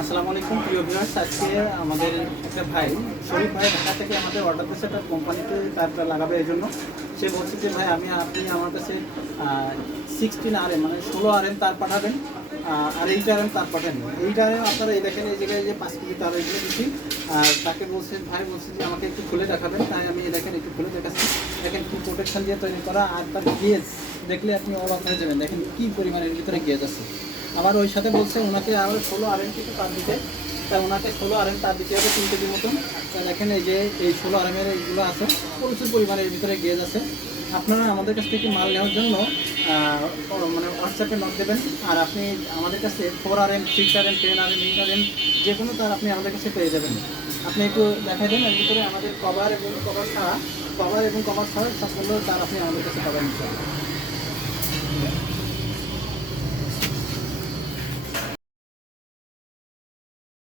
আসসালামু আলাইকুম প্রিয় ভিউয়ার্স। আজকে আমাদের একটা ভাই শরীফ ভাই ঢাকা থেকে আমাদের অর্ডার দিয়েছে একটা কোম্পানিতে তারটা লাগাবে। এই জন্য সে বলছে যে ভাই আপনি আমার কাছে 16 RM মানে 16 RM তার পাঠাবেন, আর 8 RM তার পাঠাবেন। 8 RM আপনারা এই দেখেন, এই জায়গায় যে 5 কেজি তার এগুলো দিচ্ছি। আর তাকে বলছে, ভাই বলছে যে আমাকে একটু খুলে দেখাবেন, তাই আমি দেখেন একটু খুলে দেখাচ্ছি। দেখেন কি প্রোটেকশন দিয়ে তৈরি করা, আর তার গেজ দেখলে আপনি অবাক হয়ে যাবেন। দেখেন কি পরিমাণের ভিতরে গেজ আছে। আবার ওই সাথে বলছে ওনাকে আবার 16 RM কিছু তার দিতে, তাই ওনাকে 16 RM তার দিতে হবে 3 কেজির মতন। তা দেখেন এই যে এই 16 RM এইগুলো আছে, প্রচুর পরিমাণে এর ভিতরে গেজ আছে। আপনারা আমাদের কাছ থেকে মাল নেওয়ার জন্য মানে হোয়াটসঅ্যাপে নক দেবেন। আর আপনি আমাদের কাছে 4 RM, 6 RM, 10 RM, 8 RM যে কোনো তার আপনি আমাদের কাছে পেয়ে যাবেন। আপনি একটু দেখাই দেন, এর ভিতরে আমাদের কভার এবং কভার ছাড়া সবগুলো তার আপনি আমাদের কাছে পাবেন।